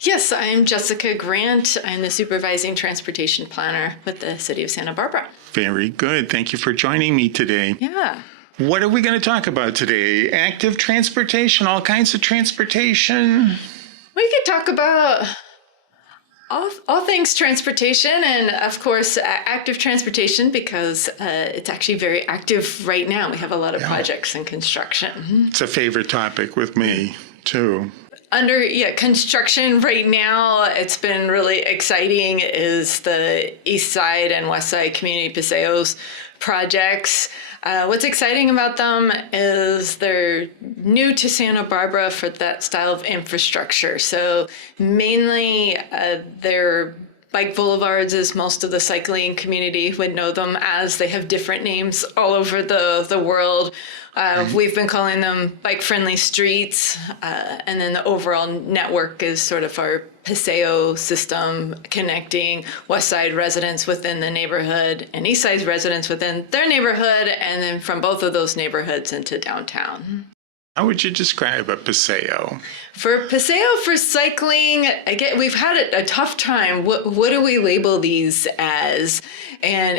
Yes, I'm Jessica Grant. I'm the Supervising Transportation Planner with the City of Santa Barbara. Very good. Thank you for joining me today. Yeah. What are we going to talk about today? Active transportation, all kinds of transportation. We could talk about all things transportation and, of course, active transportation because it's actually very active right now. We have a lot of projects in construction. It's a favorite topic with me, too. Under construction right now, it's been really exciting is the East Side and West Side Community Paseos projects. What's exciting about them is they're new to Santa Barbara for that style of infrastructure. So mainly they're bike boulevards, as most of the cycling community would know them as. They have different names all over the world. We've been calling them bike-friendly streets, and then the overall network is sort of our Paseo system connecting West Side residents within the neighborhood and East Side residents within their neighborhood, and then from both of those neighborhoods into downtown. How would you describe a paseo? For paseo for cycling, again, we've had a tough time. What do we label these as? And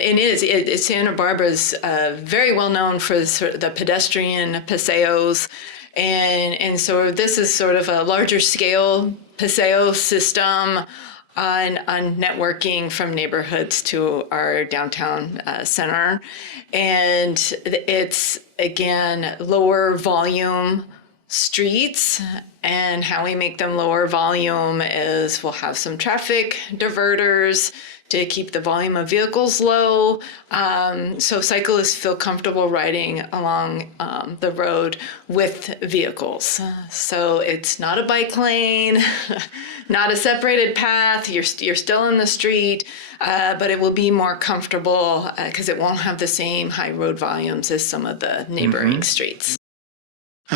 Santa Barbara's very well known for the pedestrian paseos. And so this is sort of a larger scale paseo system on networking from neighborhoods to our downtown center. And it's, again, lower volume streets. And how we make them lower volume is we'll have some traffic diverters to keep the volume of vehicles low, so cyclists feel comfortable riding along the road with vehicles. So it's not a bike lane, not a separated path. You're still in the street, but it will be more comfortable because it won't have the same high road volumes as some of the neighboring streets.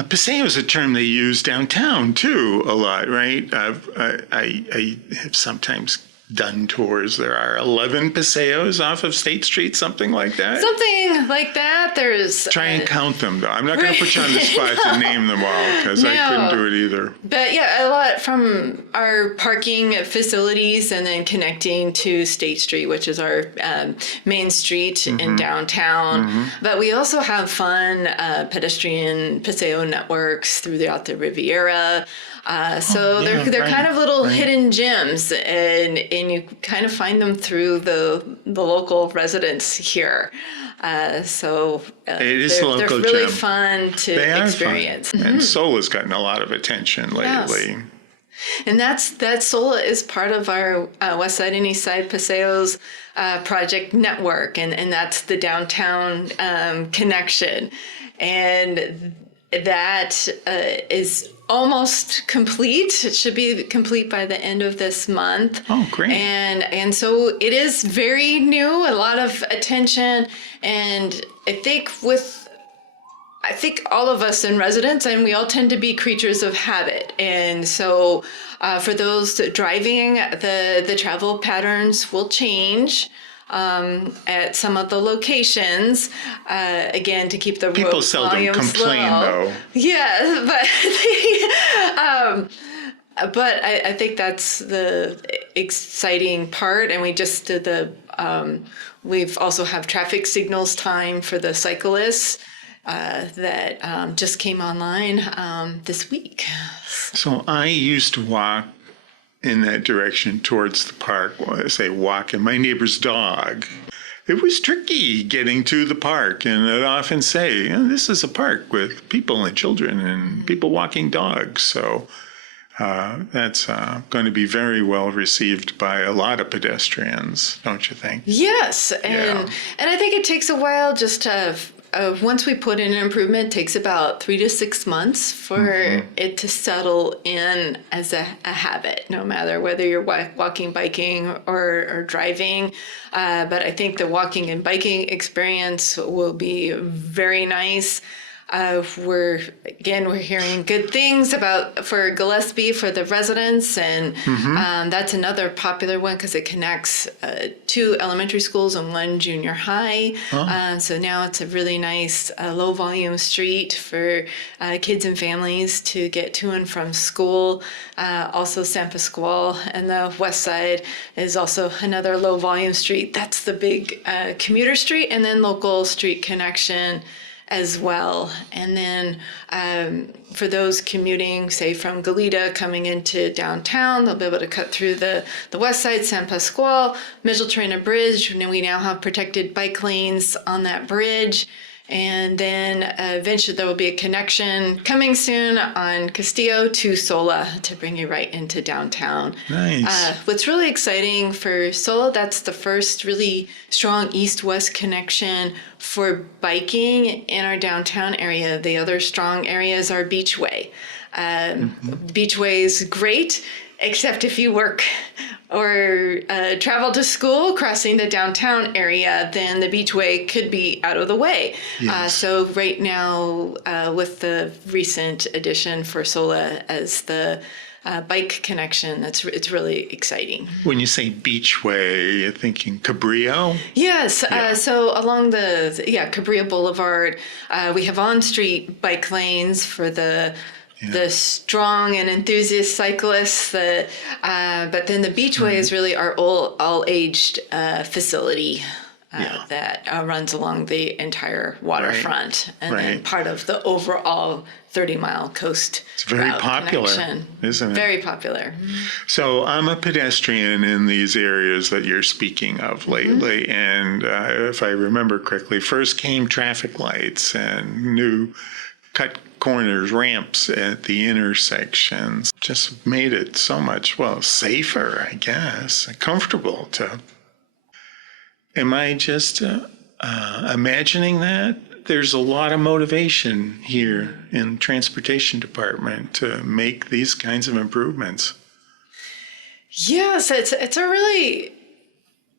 Paseo is a term they use downtown, too, a lot, right? I have sometimes done tours. There are 11 paseos off of State Street, something like that. Something like that. There's try and count them, though. I'm not going to put you on the spot to name them all because I couldn't do it either. But yeah, a lot from our parking facilities and then connecting to State Street, which is our main street in downtown. But we also have fun pedestrian paseo networks throughout the Riviera. So they're kind of little hidden gems, and you kind of find them through the local residents here. So it is a local they're really gem. fun to experience. Fun. And Sola's gotten a lot of attention lately. Yes. And that Sola is part of our West Side and East Side Paseos project network, and that's the downtown connection. And that is almost complete. It should be complete by the end of this month. Oh, great. And so it is very new, a lot of attention. And I think all of us in residence, and we all tend to be creatures of habit. And so for those driving, the travel patterns will change at some of the locations, again, to keep the road People seldom complain, low. though. Yeah, but I think that's the exciting part. And we just did we've also have traffic signals time for the cyclists that just came online this week. So I used to walk in that direction towards the park. Well, I say walk, and my neighbor's dog. It was tricky getting to the park, and I'd often say, this is a park with people and children and people walking dogs. So that's going to be very well received by a lot of pedestrians, don't you think? Yes, and I think it takes a while just to once we put in an improvement, it takes about 3 to 6 months for it to settle in as a habit, no matter whether you're walking, biking, or driving. But I think the walking and biking experience will be very nice. we're hearing good things for Gillespie for the residents, and that's another popular one because it connects 2 elementary schools and 1 junior high. So now it's a really nice low volume street for kids and families to get to and from school. Also San Pasqual and the west side is also another low volume street. That's the big commuter street, and then local street connection as well. And then for those commuting, say from Goleta coming into downtown, they'll be able to cut through the west side, San Pasqual, Micheltorena Bridge, and then we now have protected bike lanes on that bridge. And then eventually there will be a connection coming soon on Castillo to Sola to bring you right into downtown. Nice. What's really exciting for Sola, that's the first really strong east-west connection for biking in our downtown area. The other strong areas are Beachway. Beachway is great, except if you work or travel to school crossing the downtown area, then the Beachway could be out of the way. Yes. So right now, with the recent addition for Sola as the bike connection, it's really exciting. When you say Beachway, you're thinking Cabrillo? Yes. So along the Cabrillo Boulevard, we have on-street bike lanes for the strong and enthusiast cyclists. But then the Beachway is really our all-aged facility that runs along the entire waterfront, and then part of the overall 30-mile coast. It's very popular, connection. Isn't it? Very popular. So I'm a pedestrian in these areas that you're speaking of lately, and if I remember correctly, first came traffic lights and new cut corners, ramps at the intersections. Just made it so much, safer, I guess, comfortable to. Am I just imagining that? There's a lot of motivation here in the transportation department to make these kinds of improvements. Yes, it's a really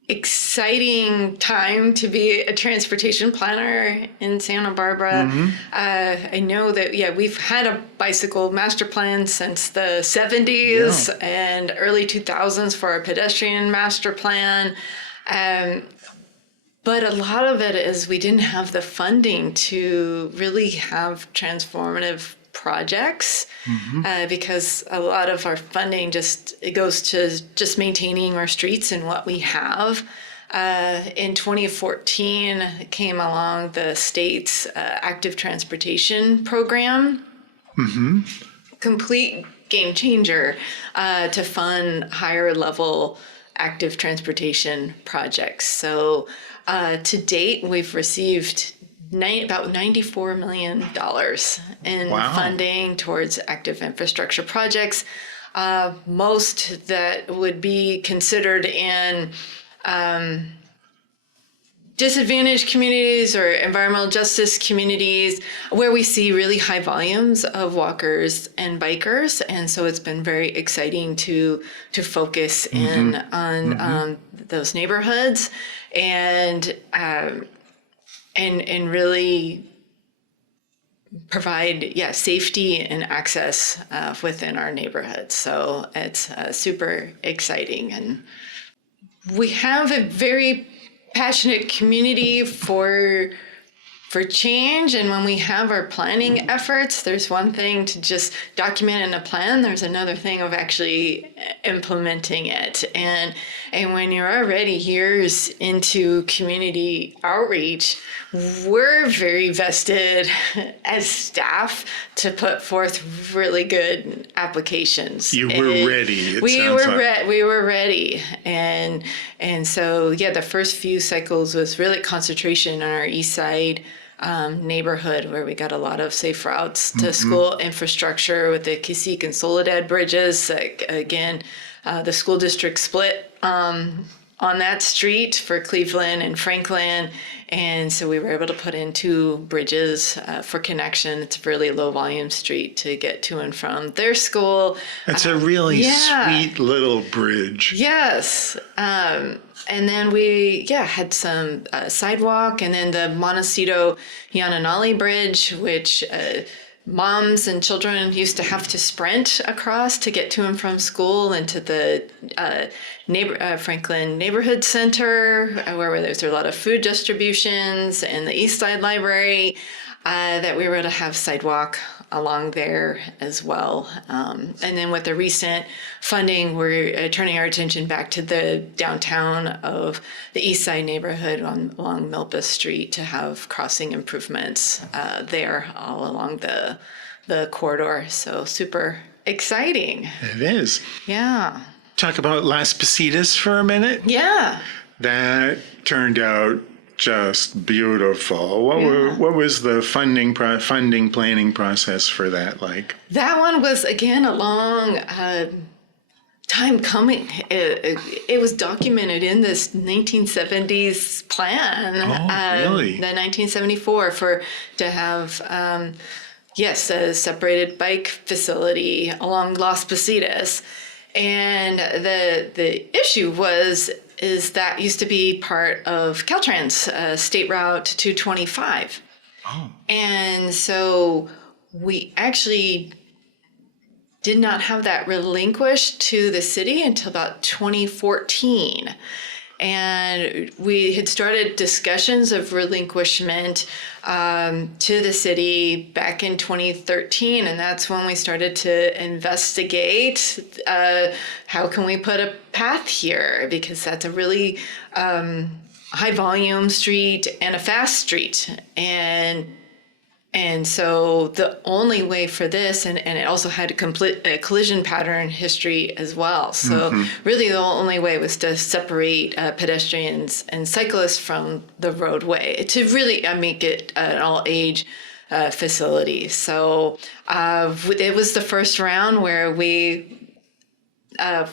exciting time to be a transportation planner in Santa Barbara. I know that, we've had a bicycle master plan since the 70s and early 2000s for our pedestrian master plan. But a lot of it is we didn't have the funding to really have transformative projects because a lot of our funding it goes to just maintaining our streets and what we have. In 2014 came along the state's active transportation program. Complete game changer to fund higher level active transportation projects. So to date, we've received about $94 million in funding towards active infrastructure projects. Most that would be considered in disadvantaged communities or environmental justice communities where we see really high volumes of walkers and bikers. And so it's been very exciting to focus in on those neighborhoods and really provide safety and access within our neighborhoods. So it's super exciting, and we have a very passionate community for change. And when we have our planning efforts, there's one thing to just document in a plan. There's another thing of actually implementing it. And when you're already years into community outreach, we're very vested as staff to put forth really good applications. You were ready. We were ready. And so, the first few cycles was really concentration on our east side neighborhood, where we got a lot of safe routes to school infrastructure with the Cacique and Soledad bridges. Again, the school district split on that street for Cleveland and Franklin. And so we were able to put in 2 bridges for connection. It's a really low volume street to get to and from their school. It's a really sweet little bridge. Yes. And then we, had some sidewalk, and then the Montecito Yananali Bridge, which moms and children used to have to sprint across to get to and from school and to the Franklin Neighborhood Center, where there's a lot of food distributions, and the East Side Library, that we were able to have sidewalk along there as well. And then with the recent funding, we're turning our attention back to the downtown of the East Side neighborhood along Milpas Street to have crossing improvements there all along the corridor. So super exciting. It is. Yeah. Talk about Las Positas for a minute. Yeah. That turned out just beautiful. What was the funding planning process for that like? That one was, again, a long time coming. It was documented in this 1970s plan. Oh, really? The 1974 to have a separated bike facility along Las Positas. And the issue is that used to be part of Caltrans, State Route 225. Oh. And so we actually did not have that relinquished to the city until about 2014. And we had started discussions of relinquishment to the city back in 2013. And that's when we started to investigate how can we put a path here, because that's a really high volume street and a fast street. And so the only way for this, and it also had a collision pattern history as well. So really the only way was to separate pedestrians and cyclists from the roadway to really make it an all-age facility. So it was the first round where we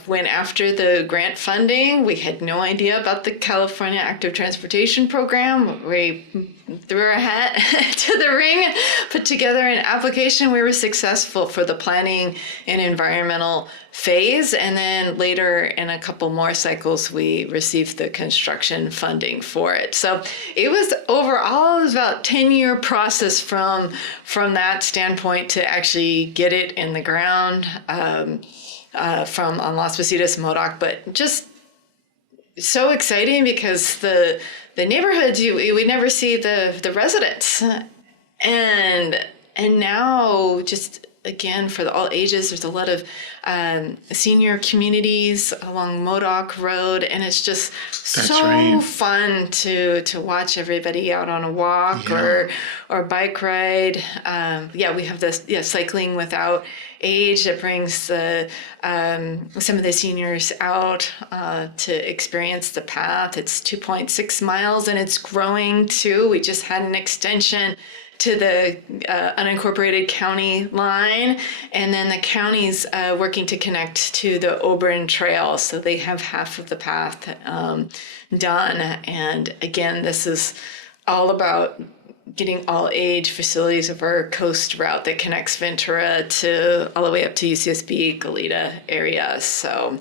went after the grant funding. We had no idea about the California Active Transportation Program. We threw our hat to the ring, put together an application. We were successful for the planning and environmental phase. And then later in a couple more cycles, we received the construction funding for it. So it was overall about a 10-year process from that standpoint to actually get it in the ground. From on Las Positas, Modoc, but just so exciting because the neighborhoods you would never see the residents, and now just again for all ages, there's a lot of senior communities along Modoc Road, and it's just fun to watch everybody out on a walk or bike ride. We have this cycling without age that brings some of the seniors out to experience the path. It's 2.6 miles and it's growing too. We just had an extension to the unincorporated county line, and then the county's working to connect to the Oberon Trail, so they have half of the path done. And again, this is all about getting all age facilities of our coast route that connects Ventura to all the way up to UCSB, Goleta area. So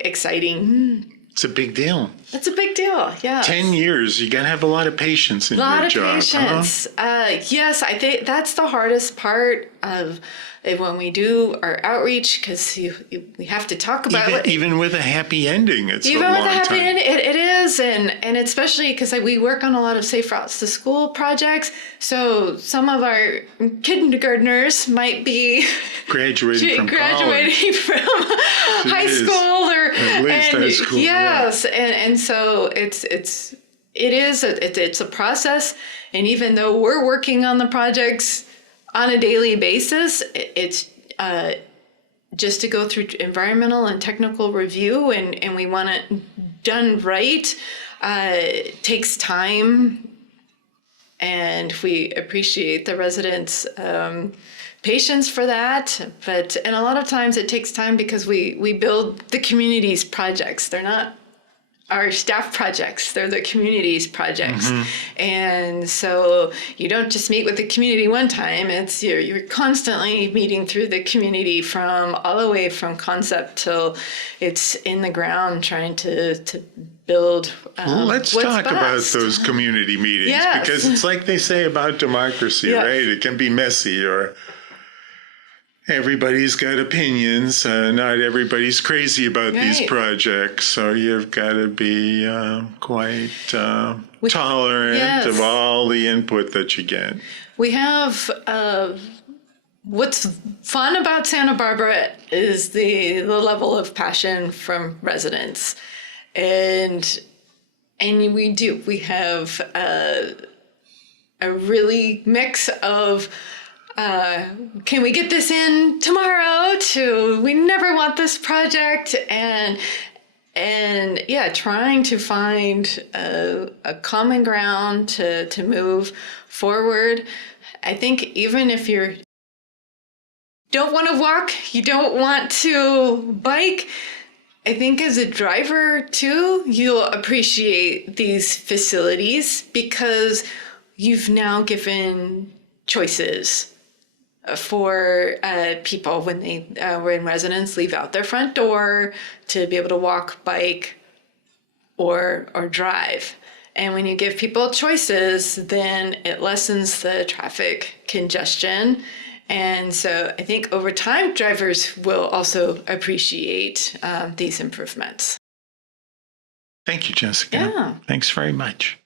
exciting. It's a big deal. It's a big deal, yeah. 10 years, you got to have a lot of patience in your job. A lot of patience. Huh? Yes, I think that's the hardest part of when we do our outreach, because we have to talk about it. Even with a happy ending, it's even a long with a happy time. ending, it is, and especially because we work on a lot of safe routes to school projects. So some of our kindergartners might be graduating from high school or at least high school. Yes, and so it's a process, and even though we're working on the projects on a daily basis, it's just to go through environmental and technical review, and we want it done right. It takes time, and we appreciate the residents' patience for that. And a lot of times it takes time because we build the community's projects. They're not our staff projects. They're the community's projects. And so you don't just meet with the community one time. It's you're constantly meeting through the community from all the way from concept till it's in the ground, trying to build Let's what's talk about best. those community meetings, Yes. because it's like they say about democracy, Yes. right? It can be messy, or everybody's got opinions. Not everybody's crazy about these Right. projects, so you've got to be quite tolerant Yes. of all the input that you get. We have what's fun about Santa Barbara is the level of passion from residents, and we have a really mix of can we get this in tomorrow to we never want this project, and yeah, trying to find a common ground to move forward. I think even if you don't want to walk, you don't want to bike, I think as a driver too, you'll appreciate these facilities because you've now given choices for people when when residents leave out their front door to be able to walk, bike, or drive. And when you give people choices, then it lessens the traffic congestion. And so I think over time, drivers will also appreciate these improvements. Thank you, Jessica. Yeah. Thanks very much.